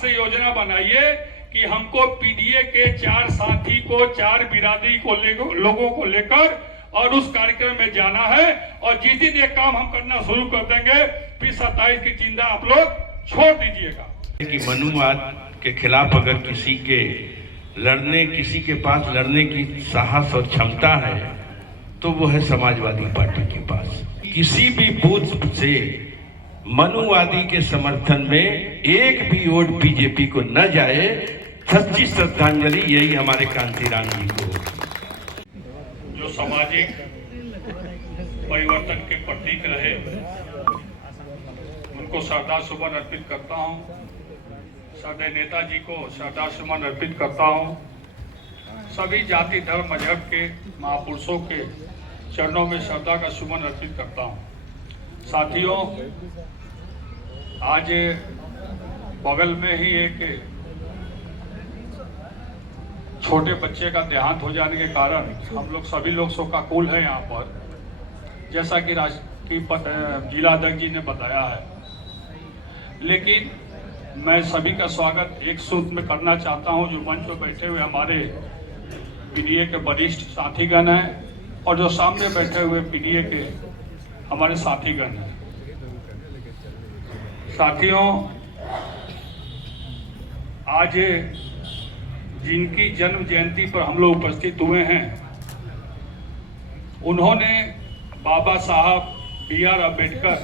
से योजना बनाइए कि हमको पीडीए के 4 साथी को 4 बिरादरी को लोगों को लेकर और उस कार्यक्रम में जाना है। और जिस दिन ये काम हम करना शुरू कर देंगे फिर 27 की चिंता आप लोग छोड़ दीजिएगा। कि मनुवाद के खिलाफ अगर किसी के पास लड़ने की साहस और क्षमता है तो वो है समाजवादी पार्टी के पास। किसी भी बूथ से मनुवादी के समर्थन में एक भी वोट बीजेपी को न जाए, सच्ची श्रद्धांजलि यही हमारे कांतीराम जी को। जो सामाजिक परिवर्तन के प्रतीक रहे उनको श्रद्धासुमन अर्पित करता हूँ। सदैव नेताजी को श्रद्धासुमन अर्पित करता हूँ। सभी जाति धर्म मजहब के महापुरुषों के चरणों में श्रद्धा का सुमन अर्पित करता हूँ। साथियों, आज बगल में ही एक छोटे बच्चे का देहांत हो जाने के कारण हम लोग सभी लोग शोकाकुल हैं यहाँ पर, जैसा कि जिला अध्यक्ष जी ने बताया है। लेकिन मैं सभी का स्वागत एक सूत्र में करना चाहता हूं। जो मंच पर बैठे हुए हमारे पीडीए के वरिष्ठ साथीगण हैं और जो सामने बैठे हुए पीडीए के हमारे साथीगण हैं। साथियों, आज जिनकी जन्म जयंती पर हम लोग उपस्थित हुए हैं, उन्होंने बाबा साहब B.R. अम्बेडकर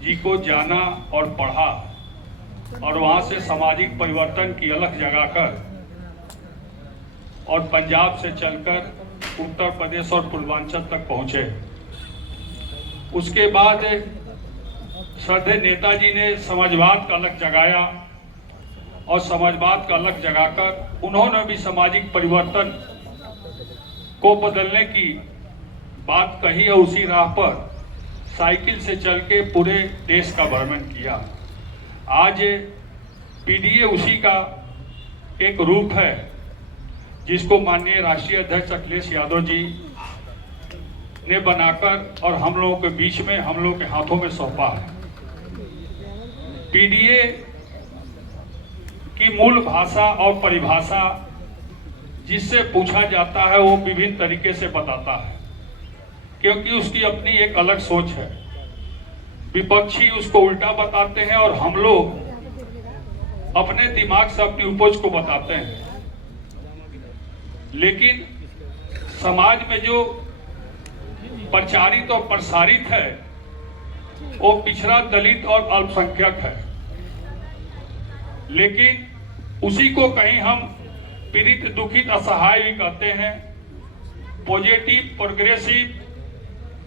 जी को जाना और पढ़ा और वहां से सामाजिक परिवर्तन की अलख जगाकर और पंजाब से चलकर उत्तर प्रदेश और पूर्वांचल तक पहुंचे। उसके बाद श्रद्धेय नेताजी ने समाजवाद का अलख जगाया और समाजवाद का अलख जगाकर उन्होंने भी सामाजिक परिवर्तन को बदलने की बात कही और उसी राह पर साइकिल से चल के पूरे देश का भ्रमण किया। आज पीडीए उसी का एक रूप है जिसको माननीय राष्ट्रीय अध्यक्ष अखिलेश यादव जी ने बनाकर और हम लोगों के बीच में, हम लोगों के हाथों में सौंपा है। पीडीए की मूल भाषा और परिभाषा जिससे पूछा जाता है वो विभिन्न तरीके से बताता है, क्योंकि उसकी अपनी एक अलग सोच है। विपक्षी उसको उल्टा बताते हैं और हम लोग अपने दिमाग से अपनी उपज को बताते हैं। लेकिन समाज में जो प्रचारित और प्रसारित है वो पिछड़ा, दलित और अल्पसंख्यक है। लेकिन उसी को कहीं हम पीड़ित, दुखित, असहाय भी कहते हैं, पॉजिटिव, प्रोग्रेसिव,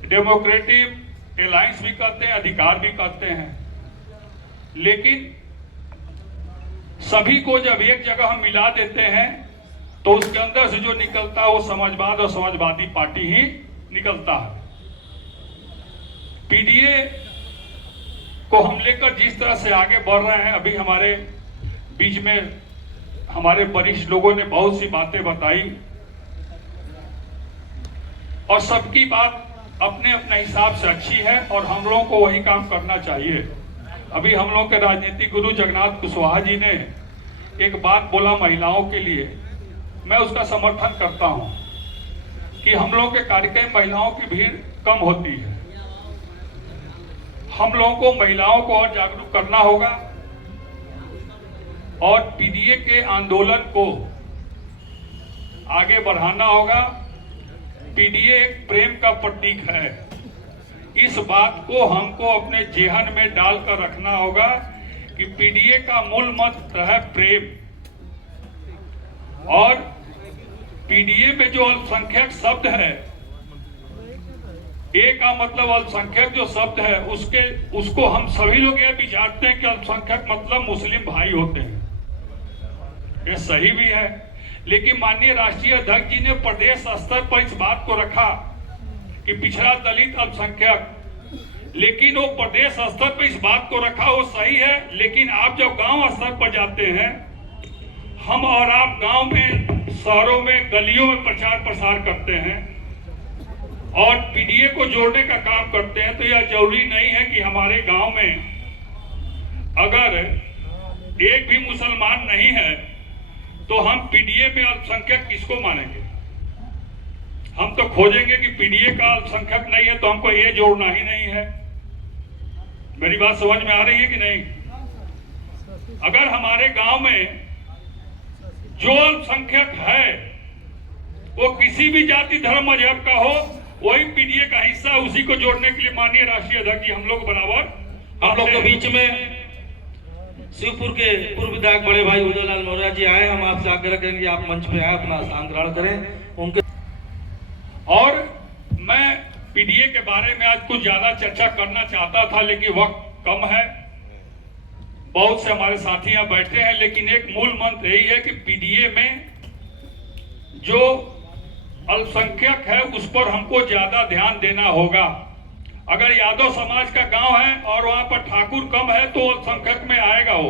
डेमोक्रेटिक एलायंस भी कहते हैं, अधिकार भी कहते हैं। लेकिन सभी को जब एक जगह हम मिला देते हैं तो उसके अंदर से जो निकलता है वो समाजवाद और समाजवादी पार्टी ही निकलता है। पीडीए को हम लेकर जिस तरह से आगे बढ़ रहे हैं, अभी हमारे बीच में हमारे वरिष्ठ लोगों ने बहुत सी बातें बताई और सबकी बात अपने अपने हिसाब से अच्छी है और हम लोगों को वही काम करना चाहिए। अभी हम लोग के राजनीतिक गुरु जगन्नाथ कुशवाहा जी ने एक बात बोला महिलाओं के लिए, मैं उसका समर्थन करता हूं कि हम लोग के कार्यक्रम महिलाओं की भीड़ कम होती है। हम लोगों को महिलाओं को और जागरूक करना होगा और पीडीए के आंदोलन को आगे बढ़ाना होगा। पीडीए एक प्रेम का प्रतीक है। इस बात को हमको अपने जेहन में डालकर रखना होगा कि पीडीए का मूल मंत्र है प्रेम। और पीडीए में जो अल्पसंख्यक शब्द है, ए का मतलब अल्पसंख्यक जो शब्द है उसको हम सभी लोग ये विचारते हैं कि अल्पसंख्यक मतलब मुस्लिम भाई होते हैं। ये सही भी है, लेकिन माननीय राष्ट्रीय अध्यक्ष जी ने प्रदेश स्तर पर इस बात को रखा कि पिछड़ा, दलित, अल्पसंख्यक, लेकिन वो प्रदेश स्तर पर इस बात को रखा, वो सही है। लेकिन आप जब गांव स्तर पर जाते हैं, हम और आप गांव में, शहरों में, गलियों में प्रचार प्रसार करते हैं और पीडीए को जोड़ने का काम करते हैं, तो यह जरूरी नहीं है कि हमारे गांव में अगर एक भी मुसलमान नहीं है तो हम पीडीए में अल्पसंख्यक किसको मानेंगे? हम तो खोजेंगे कि पीडीए का अल्पसंख्यक नहीं है तो हमको ये जोड़ना ही नहीं है। मेरी बात समझ में आ रही है कि नहीं? अगर हमारे गांव में जो अल्पसंख्यक है वो किसी भी जाति धर्म मजहब का हो, वही पीडीए का हिस्सा, उसी को जोड़ने के लिए माननीय राष्ट्रीय अध्यक्ष जी हम लोग बराबर हम लोग के बीच में शिवपुर के पूर्व विधायक बड़े भाई उदयलाल मौर्य जी आए। हम आपसे आग्रह करेंगे आप मंच पे आए, अपना स्थान ग्रहण करें। उनके और मैं पीडीए के बारे में आज कुछ ज्यादा चर्चा करना चाहता था, लेकिन वक्त कम है। बहुत से हमारे साथी यहाँ बैठे हैं, लेकिन एक मूल मंत्र यही है कि पीडीए में जो अल्पसंख्यक है उस पर हमको ज्यादा ध्यान देना होगा। अगर यादव समाज का गांव है और वहां पर ठाकुर कम है तो अल्पसंख्यक में आएगा वो।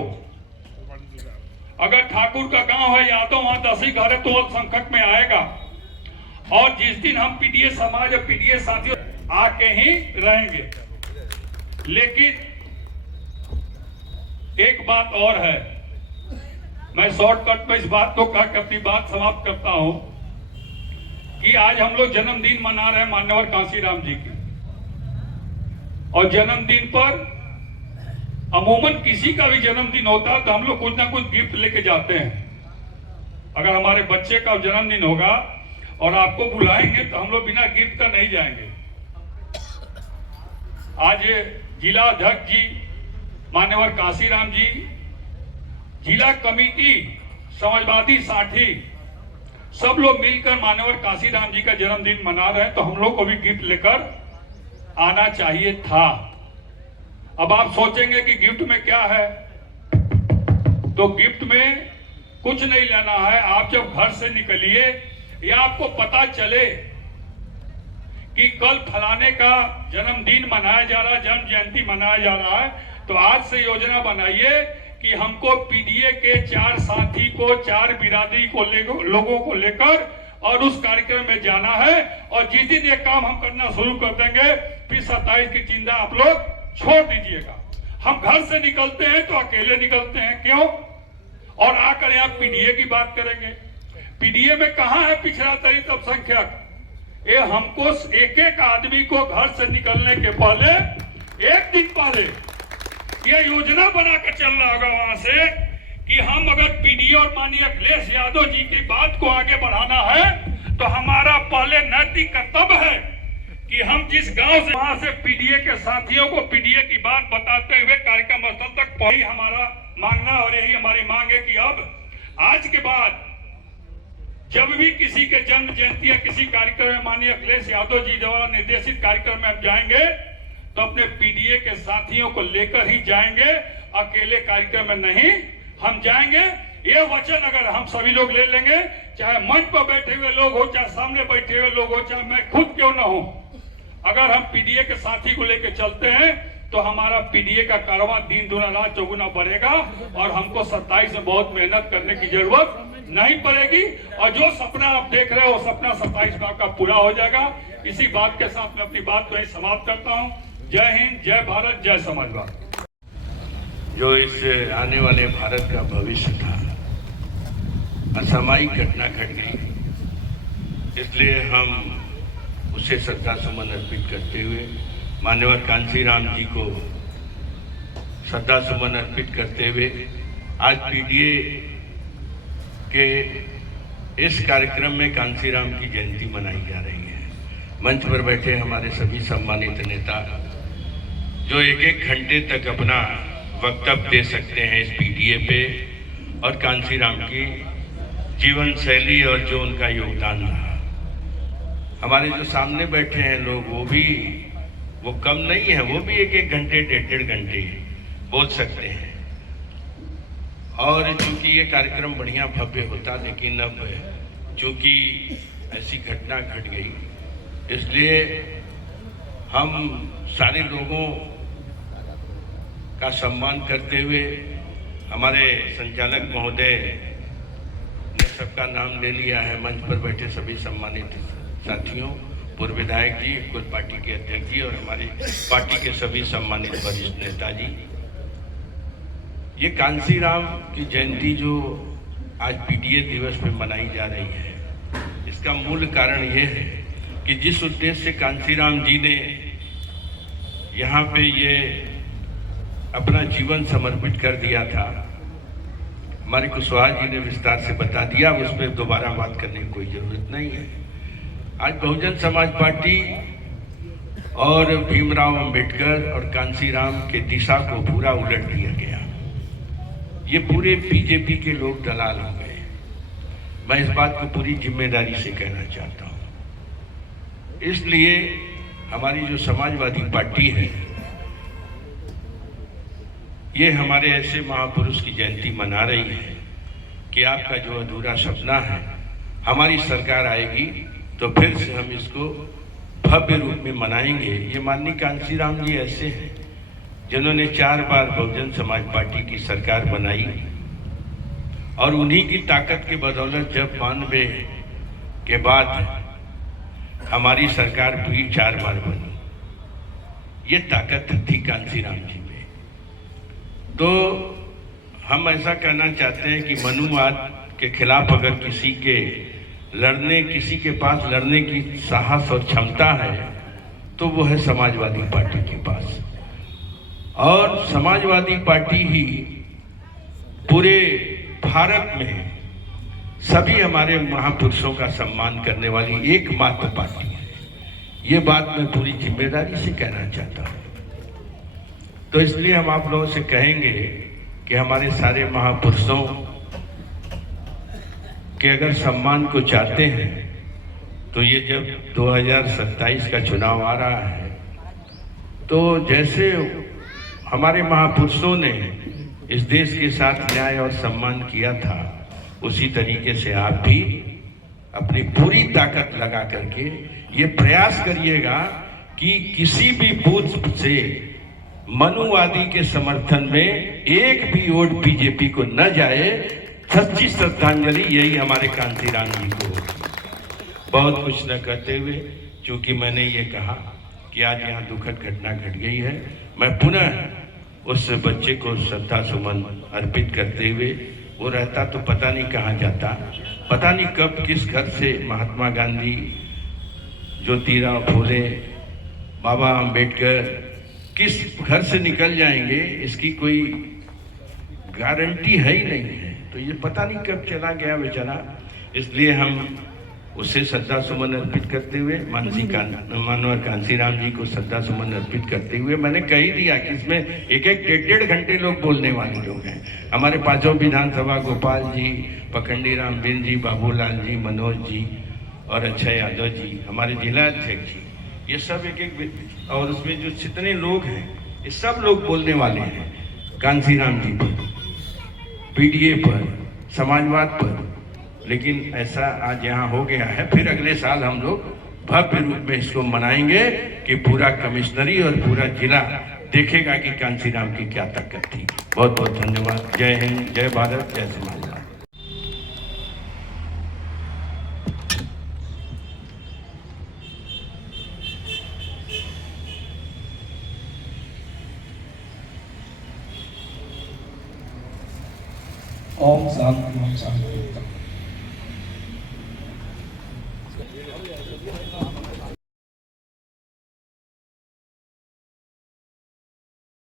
अगर ठाकुर का गांव है यादव, वहां 10 ही घर है तो अल्पसंख्यक में आएगा। और जिस दिन हम पीडीए समाज और पीडीए साथियों आके ही रहेंगे। लेकिन एक बात और है, मैं शॉर्टकट में इस बात को कहकर अपनी बात समाप्त करता हूं कि आज हम लोग जन्मदिन मना रहे हैं मान्यवर कांशीराम जी की। और जन्मदिन पर अमूमन किसी का भी जन्मदिन होता है तो हम लोग कुछ ना कुछ गिफ्ट लेके जाते हैं। अगर हमारे बच्चे का जन्मदिन होगा और आपको बुलाएंगे तो हम लोग बिना गिफ्ट का नहीं जाएंगे। आज जिला अध्यक्ष जी मान्यवर कांशीराम जी, जिला कमेटी समाजवादी साथी सब लोग मिलकर मान्यवर कांशीराम जी का जन्मदिन मना रहे हैं, तो हम लोग को भी गिफ्ट लेकर आना चाहिए था। अब आप सोचेंगे कि गिफ्ट में क्या है, तो गिफ्ट में कुछ नहीं लेना है। आप जब घर से निकलिए या आपको पता चले कि कल फलाने का जन्मदिन मनाया जा रहा है, जन्म जयंती मनाया जा रहा है, तो आज से योजना बनाइए कि हमको पीडीए के 4 साथी को, 4 बिरादरी को लोगों को लेकर और उस कार्यक्रम में जाना है। और जिस दिन ये काम हम करना शुरू कर देंगे फिर 27 की चिंता आप लोग छोड़ दीजिएगा। हम घर से निकलते हैं तो अकेले निकलते हैं, क्यों? और आकर यहाँ पीडीए की बात करेंगे। पीडीए में कहाँ है पिछड़ा दलित अल्पसंख्यक? ये हमको एक एक आदमी को घर से निकलने के पहले, एक दिन पहले ये योजना बना के चल रहा होगा वहां से कि हम अगर पीडीए और माननीय अखिलेश यादव जी की बात को आगे बढ़ाना है तो हमारा पहले नैतिक कर्तव्य है कि हम जिस गांव से, वहां से पीडीए के साथियों को पीडीए की बात बताते हुए कार्यक्रम स्थल तक पहुंचे। हमारा मांगना और यही हमारी मांग है कि अब आज के बाद जब भी किसी के जन्म जयंती या किसी कार्यक्रम में माननीय अखिलेश यादव जी द्वारा निर्देशित कार्यक्रम में हम जाएंगे तो अपने पीडीए के साथियों को लेकर ही जाएंगे, अकेले कार्यक्रम में नहीं हम जाएंगे। ये वचन अगर हम सभी लोग ले लेंगे, चाहे मंच पर बैठे हुए लोग हो, चाहे सामने बैठे हुए लोग हो, चाहे मैं खुद क्यों ना हो, अगर हम पीडीए के साथी को लेकर चलते हैं तो हमारा पीडीए का कारवां दिन दुना रात चौगुना बढ़ेगा और हमको 27 में बहुत मेहनत करने की जरूरत नहीं पड़ेगी। और जो सपना आप देख रहे हो वो सपना 27 का पूरा हो जाएगा। इसी बात के साथ मैं अपनी बात को यही समाप्त करता हूँ। जय हिंद, जय भारत, जय समाजवाद। जो इस आने वाले भारत का भविष्य था, असामयिक घटना घट गई, इसलिए हम उसे श्रद्धा सुमन अर्पित करते हुए मान्यवर कांशीराम जी को श्रद्धा सुमन अर्पित करते हुए आज पीडीए के इस कार्यक्रम में कांशीराम की जयंती मनाई जा रही है। मंच पर बैठे हमारे सभी सम्मानित नेता जो एक एक घंटे तक अपना वक्तव्य दे सकते हैं इस पीडीए पे, और कांशीराम की जीवन शैली और जो उनका योगदान रहा। हमारे जो सामने बैठे हैं लोग वो कम नहीं है, वो भी एक एक घंटे 1.5 घंटे बोल सकते हैं। और चूंकि ये कार्यक्रम बढ़िया भव्य होता, लेकिन अब चूंकि ऐसी घटना घट गई, इसलिए हम सारे लोगों का सम्मान करते हुए हमारे संचालक महोदय ने सबका नाम ले लिया है। मंच पर बैठे सभी सम्मानित साथियों, पूर्व विधायक जी, कुल पार्टी के अध्यक्ष जी और हमारी पार्टी के सभी सम्मानित वरिष्ठ नेता जी, ये कांसीराम की जयंती जो आज पीडीए दिवस पे मनाई जा रही है, इसका मूल कारण ये है कि जिस उद्देश्य से कांसीराम जी ने यहाँ पे ये अपना जीवन समर्पित कर दिया था, हमारे कुशवाहा जी ने विस्तार से बता दिया, उस पर दोबारा बात करने की कोई जरूरत नहीं है। आज बहुजन समाज पार्टी और भीमराव अंबेडकर और कांसीराम के दिशा को पूरा उलट दिया गया। ये पूरे बीजेपी के लोग दलाल हो गए। मैं इस बात को पूरी जिम्मेदारी से कहना चाहता हूँ। इसलिए हमारी जो समाजवादी पार्टी है, ये हमारे ऐसे महापुरुष की जयंती मना रही है कि आपका जो अधूरा सपना है, हमारी सरकार आएगी तो फिर से हम इसको भव्य रूप में मनाएंगे। ये माननीय कांसीराम जी ऐसे हैं जिन्होंने 4 बार बहुजन समाज पार्टी की सरकार बनाई और उन्हीं की ताकत के बदौलत जब 92 के बाद हमारी सरकार भी 4 बार बनी, ये ताकत थी कांसीराम जी में। तो हम ऐसा कहना चाहते हैं कि मनुवाद के खिलाफ अगर किसी के पास लड़ने की साहस और क्षमता है तो वो है समाजवादी पार्टी के पास। और समाजवादी पार्टी ही पूरे भारत में सभी हमारे महापुरुषों का सम्मान करने वाली एकमात्र पार्टी है। ये बात मैं पूरी जिम्मेदारी से कहना चाहता हूँ। तो इसलिए हम आप लोगों से कहेंगे कि हमारे सारे महापुरुषों के अगर सम्मान को चाहते हैं तो ये जब 2027 का चुनाव आ रहा है, तो जैसे हमारे महापुरुषों ने इस देश के साथ न्याय और सम्मान किया था, उसी तरीके से आप भी अपनी पूरी ताकत लगा करके ये प्रयास करिएगा कि किसी भी बूथ से मनुवादी के समर्थन में एक भी वोट बीजेपी को न जाए। सच्ची श्रद्धांजलि यही हमारे कांसीराम जी को। बहुत कुछ न कहते हुए, चूंकि मैंने ये कहा कि आज यहाँ दुखद घटना घट गई है, मैं पुनः उस बच्चे को श्रद्धा सुमन अर्पित करते हुए, वो रहता तो पता नहीं कहाँ जाता, पता नहीं कब किस घर से महात्मा गांधी, ज्योतिराव फूले, बाबा अंबेडकर किस घर से निकल जाएंगे, इसकी कोई गारंटी है ही नहीं है। तो ये पता नहीं कब चला गया बेचारा। इसलिए हम उससे श्रद्धा सुमन अर्पित करते हुए, मानवर कांसीराम जी को श्रद्धा सुमन अर्पित करते हुए, मैंने कह ही दिया कि इसमें एक 1.5 घंटे लोग बोलने वाले लोग हैं। हमारे 5 विधानसभा, गोपाल जी, पखंडी राम बिन जी, बाबूलाल जी, मनोज जी और अक्षय यादव जी, हमारे जिला अध्यक्ष जी, ये सब एक और उसमें जो जितने लोग हैं, ये सब लोग बोलने वाले हैं कांसीराम जी पर, पीडीए पर, समाजवाद पर। लेकिन ऐसा आज यहाँ हो गया है, फिर अगले साल हम लोग भव्य रूप में इसको मनाएंगे कि पूरा कमिश्नरी और पूरा जिला देखेगा कि कांसीराम की क्या ताकत थी। बहुत बहुत धन्यवाद। जय हिंद, जय भारत, जय समाजवाद। ओम शांति ओम शांति।